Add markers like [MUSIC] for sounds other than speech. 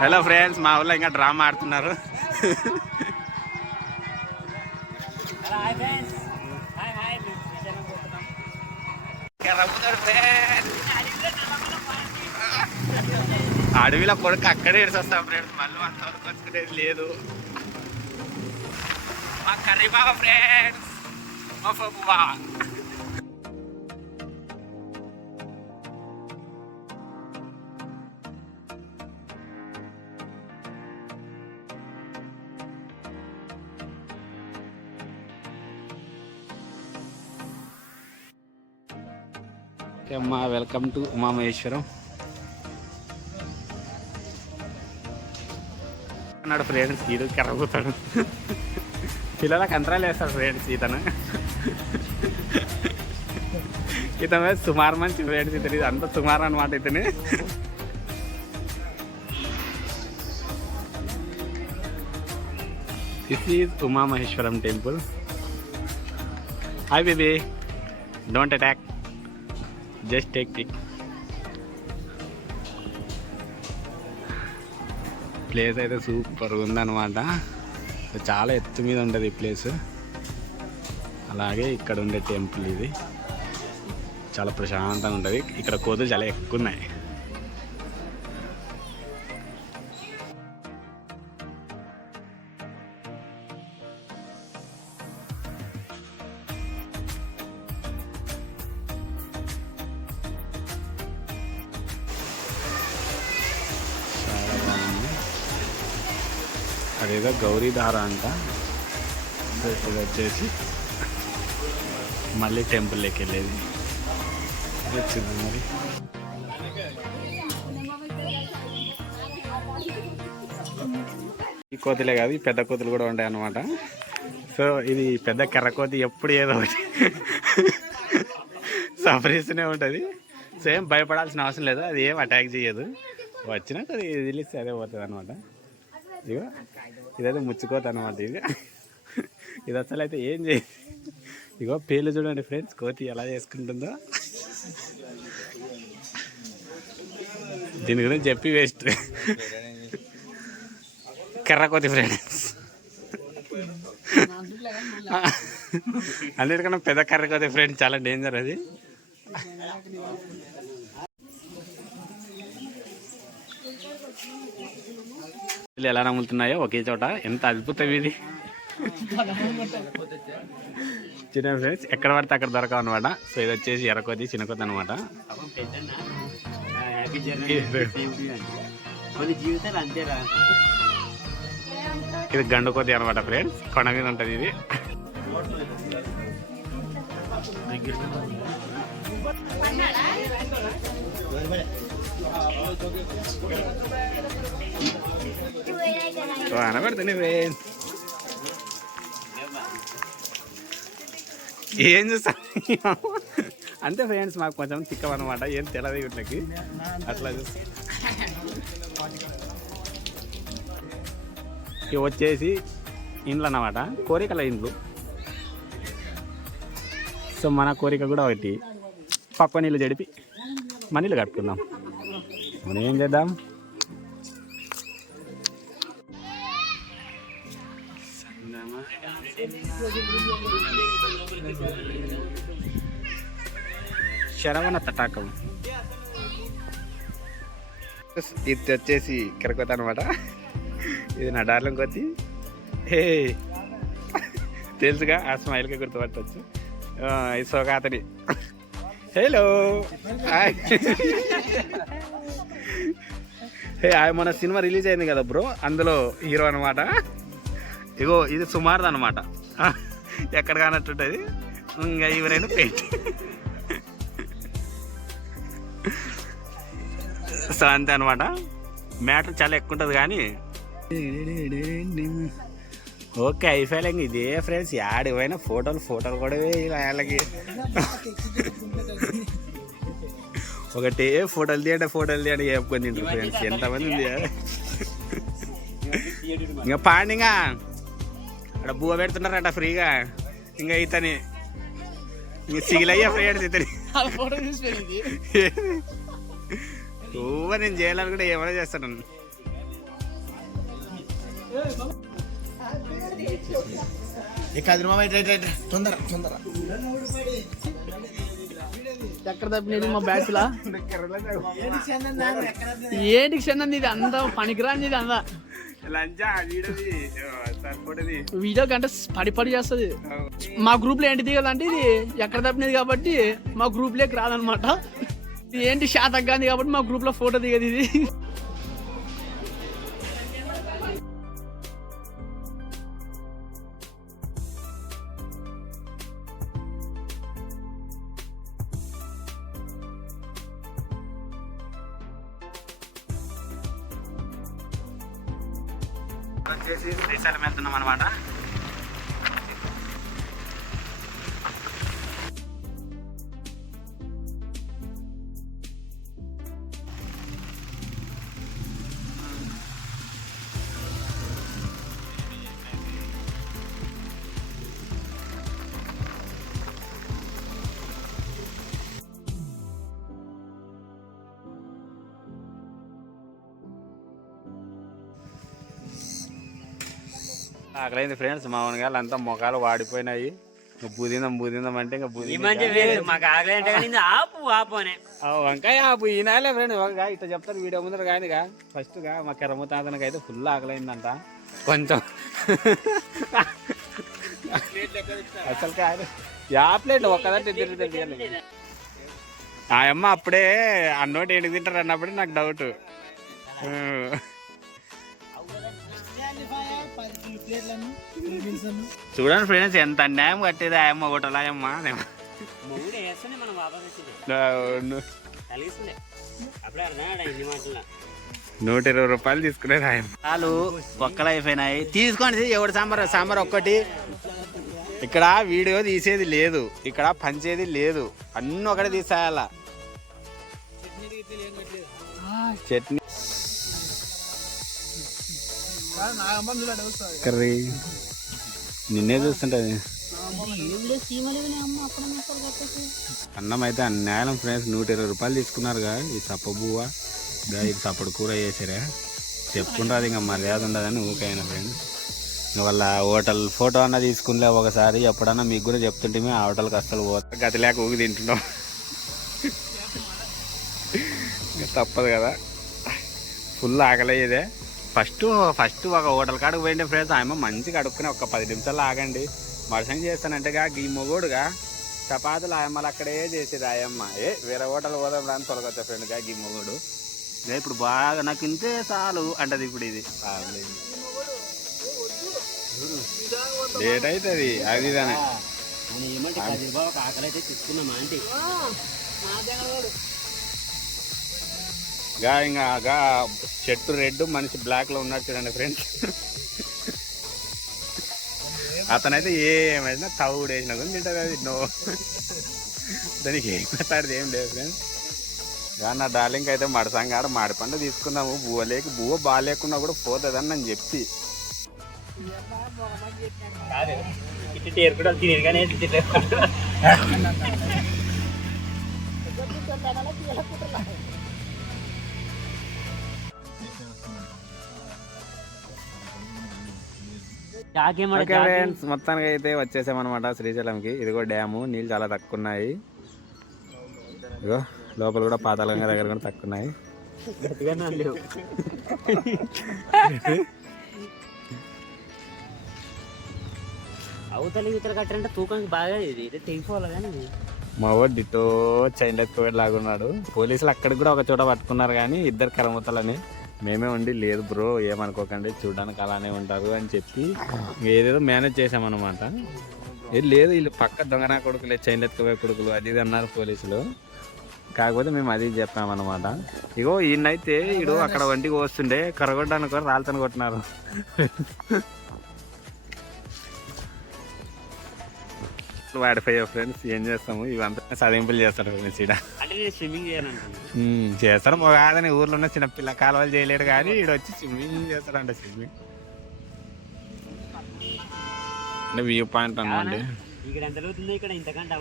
Hello friends మా ఊళ్ళో ఇంకా డ్రామా ఆడుతున్నారు. అడవిలో కొడుకు అక్కడే ఏడ్చొస్తాం ఫ్రెండ్స్ మళ్ళీ అంతవరకు వచ్చుకునేది లేదు. మా కర్రీ బాబా ఫ్రెండ్స్ మా ఓకే అమ్మా వెల్కమ్ టు ఉమామహేశ్వరం అన్నాడు ఫ్రెండ్స్ ఈడు కరగుతాడు పిల్లలకు అంతరాలు వేస్తాడు ఫ్రెండ్స్ ఇతను ఇతను సుమారు మంచి ఫ్రెండ్స్ ఇతను ఇది అంత సుమారు అనమాట ఇతని. This is Umamaheswaram temple. Hi baby don't attack just take pick place అయితే సూపర్ ఉందన్నమాట. చాలా ఎత్తు మీద ఉంటుంది ఈ ప్లేస్ అలాగే ఇక్కడ ఉండే టెంపుల్ ఇది. చాలా ప్రశాంతంగా ఉంటుంది. ఇక్కడ కోతులు చాలా ఎక్కువ ఉన్నాయి. అదేదో గౌరీధార అంట. సో వచ్చేసి మళ్ళీ టెంపుల్లోకి వెళ్ళేది. వచ్చింది మరి? ఈ కోతులే కాదు ఈ పెద్ద కోతులు కూడా ఉంటాయి అన్నమాట. సో ఇది పెద్ద కర్రకోతి ఎప్పుడు ఏదో ఒకటి సఫరిస్తూనే ఉంటుంది. సేమ్ భయపడాల్సిన అవసరం లేదు అది ఏం అటాక్ చేయదు. వచ్చినాక అది తెలిస్తే అదే పోతుంది అనమాట ఇదిగో ఇదైతే ముచ్చుకోత అనమాట ఇది. ఇది అసలు అయితే ఏం చేయ ఇగో పేర్లు చూడండి ఫ్రెండ్స్ కోతి ఎలా చేసుకుంటుందో. దీని గురించి చెప్పి వేస్ట్. కర్ర కోతి ఫ్రెండ్స్. అన్నిటికన్నా పెద్ద కర్ర కోతి ఫ్రెండ్స్ చాలా డేంజర్ అది. ఎలా నమ్ముతున్నాయో ఒకే చోట ఎంత అద్భుతం ఇది. చిన్న ఫ్రెండ్స్ ఎక్కడ పడితే అక్కడ దొరకవు అనమాట సో ఇది వచ్చేసి ఎర్రకొద్ది చిన్నకొద్ది అనమాట ఇది గండు కొద్ది అనమాట ఫ్రెండ్స్ కొండ మీద ఉంటుంది ఇది. అనబడుతుంది ఫ్రెండ్స్ ఏం చూస్తా అంతే ఫ్రెండ్స్ మాకు కొంచెం తిక్కవన్నమాట ఏం తెలియదు వీటికి అట్లా చూస్తా. ఇవి వచ్చేసి ఇండ్లు అన్నమాట. కోరికల ఇండ్లు. సో మన కోరిక కూడా ఒకటి. పక్క నీళ్ళు జడిపి మనీళ్ళు కట్టుకుందాం. మనం ఏం చేద్దాం? శరవణ తటాకం. ఇది వచ్చేసి కిరకొత అనమాట ఇది నా డార్లం కొద్ది హే. తెలుసుగా ఆ స్మైల్కి గుర్తుపట్టచ్చు. ఈ ఇది అతడి హలో హాయ్ హే హాయ్ మన సినిమా రిలీజ్ అయింది కదా బ్రో అందులో హీరో అనమాట ఇగో ఇది సుమారుది అనమాట ఎక్కడ కానట్టుంటుంది. ఇంకా ఇవరైనా పెయింట్. సో అంతే అనమాట మ్యాటర్ చాలా ఎక్కువ ఉంటుంది కానీ. ఓకే అయిపోయాలి ఇదే ఫ్రెండ్స్ యాడికి పోయినా ఫోటోలు ఫోటోలు కూడా వాళ్ళకి. ఒకటే ఫోటోలు తీయండి ఫోటోలు తీయండి చెప్పుకొని తింటారు ఫ్రెండ్స్ ఎంతమంది ఉంది ఇంకా పాండిగా? అక్కడ బువ్వ పెడుతున్నారట ఫ్రీగా. ఇంకా ఇతని ఇంకా సిగిలయ్యా ఫ్రెండ్స్ ఇతని. ఓవర్ నేను చేయాలని కూడా ఏమైనా చేస్తాను. కాదు మామ తొందర తొందర. ఎక్కడ తప్పినది మా బ్యాచ్ లా ఏంటికి చెందని ఇది అంతా? పనికిరాని ఇది అంతా? లంచా? వీడది? సరిపడది వీడియో గంట పడి పడి చేస్తుంది. మా గ్రూప్లో ఏంటి దిగాలంటే ఇది ఎక్కడ తప్పినది కాబట్టి మా గ్రూప్లోకి రాదనమాట. ఇది ఏంటి శాతం కాదు కాబట్టి మా గ్రూప్లో ఫోటో దిగదు ఇది. వచ్చేసి శ్రీశైలం వెళ్తున్నాం అనమాట ఆకలైంది ఫ్రెండ్స్. మా వనగాలు అంతా మొఖాలు వాడిపోయినాయి. బుదిందాం బుదిందాం అంటే ఇంకా ఇది ఆపు ఆపు అనే. వంకాయ ఆపు. ఈనాలే ఫ్రెండ్. ఇట్లా చెప్తారు వీడియో ముందర కానిగా ఫస్ట్గా మా కెరమ్మ తాతనకి అయితే ఫుల్ ఆకలైందంట. కొంచెం. అసలు కాదు. యా ప్లేట్ ఒక్కదంటే తీయాలి ఆ అమ్మ అప్పుడే అన్నోటి ఏంటి తింటారు అన్నప్పుడు నాకు డౌట్ చూడండి ఫ్రెండ్స్ ఎంత అన్యాయం కట్టేది ఆ అమ్మ ఒకటి అలా అమ్మ మొగుడు వేస్తేనే మనం వాపస్ వచ్చింది. కలిగిస్తుండే అప్పుడే అర్థం ఇన్ని మాటలు. నూట ఇరవై రూపాయలు తీసుకునేది ఆయన చాలు ఒక్కలు అయిపోయినాయి. తీసుకోండి ఎవడు సాంబార్ సాంబార్ ఒక్కటి. ఇక్కడ వీడియో తీసేది లేదు. ఇక్కడ పంచేది లేదు. అన్ని ఒకటే తీసేయాల. చట్నీ కర్రీ. నిన్నే చూస్తుంటది. అన్నం అయితే అన్యాయం ఫ్రెండ్స్. నూట ఇరవై రూపాయలు తీసుకున్నారుగా. ఈ సప్ప బువ్వ. ఇది సప్పడు కూర చేసారా చెప్పుకుంటారు ఇంకా మర్యాద ఉండదని ఊకైనా ఫ్రెండ్స్. ఇంకా వాళ్ళ హోటల్ ఫోటో అన్న తీసుకునిలే ఒకసారి. ఎప్పుడన్నా మీకు కూడా చెప్తుంటే ఆ హోటల్కి అస్సలు పోతా. గతి లేక ఊగి తింటున్నాం. ఇంకా తప్పదు కదా. ఫుల్ ఆకలయ్యేదే. ఫస్ట్ ఫస్ట్ ఒక హోటల్ కాడికి పోయిండే ఫ్రెండ్స్. ఆమె మంచిగా అడుక్కుని ఒక పది నిమిషాలు ఆగండి. మరుసంగా చేస్తానంటేగా ఈ మొగోడుగా చపాతీలు ఆయమ్మలు అక్కడే చేసేది ఆయమ్మ. ఏ వేరే హోటల్ పోదాం రాని తొలగొచ్చా ఫ్రెండ్గా ఈ మొగోడు. ఇప్పుడు బాగా నాకు ఇంతే చాలు అంటది ఇప్పుడు ఇది. లేట్ అవుతుంది అది ఇదనే. గా ఇంకా గా చెట్టు రెడ్ మనిషి బ్లాక్లో ఉన్నాడు చూడండి ఫ్రెండ్స్ అతనైతే ఏమైనా తవుడు వేసినా కూడా తింటుంది అది నో దానికి ఏం మాట్లాడేది ఏం లేదు ఫ్రెండ్స్గా నా డార్లింగ్ అయితే మడసంగాడ మాడి పండు తీసుకున్నాము. బువ్వ లేక బువ్వ బాగాలేకున్నా కూడా పోతుందని నేను చెప్పి. కాదు [LAUGHS] [LAUGHS] ఓకే ఫ్రెండ్స్ మొత్తానికి అయితే వచ్చేసామన్నమాట శ్రీశైలంకి. ఇదిగో డ్యాము నీళ్ళు చాలా తక్కువ ఉన్నాయి ఇదిగో లోపల కూడా పాతాళంగా దగ్గర కూడా తక్కువ ఉన్నాయి అవతల ఇతర కట్టారంటే తూకానికి బాగా ఇది తెగిపోవాలి కానీ. మా వాడు డిటో చైన్ లాగున్నాడు. పోలీసులు అక్కడికి కూడా ఒక చోట పట్టుకున్నారు కానీ ఇద్దరు కరమతలని మేమే ఉండి లేదు బ్రో ఏమనుకోకండి చూడడానికి అలానే ఉంటారు అని చెప్పి ఏదేదో మేనేజ్ చేసామన్నమాట ఏది లేదు వీళ్ళు పక్క దొంగనా కొడుకులే చైన్ ఎత్తుకోవే కొడుకులు అది ఇది అన్నారు పోలీసులు. కాకపోతే మేము అది చెప్పామన్నమాట. ఇగో ఈయనైతే ఇడు అక్కడ వంటికి వస్తుండే కరగొట్టడానికి కూడా రాళ్ళతను కొట్టినారు. వాడిపోయే ఫ్రెండ్స్ ఏం చేస్తాము? ఇవంతా సదింపులు చేస్తారు ఫ్రెండ్స్ ఇక్కడ అంటే నేను స్విమ్మింగ్ చేస్తారు కాదని ఊర్లో ఉన్న చిన్న పిల్ల కాలువలు చేయలేడు కానీ ఈడ వచ్చి స్విమ్మింగ్ చేస్తాడంట స్విమ్మింగ్. అంటే వ్యూ పాయింట్ అనమాట ఇక్కడ ఎంత అవుతుంది ఇక్కడ ఇంతకంటే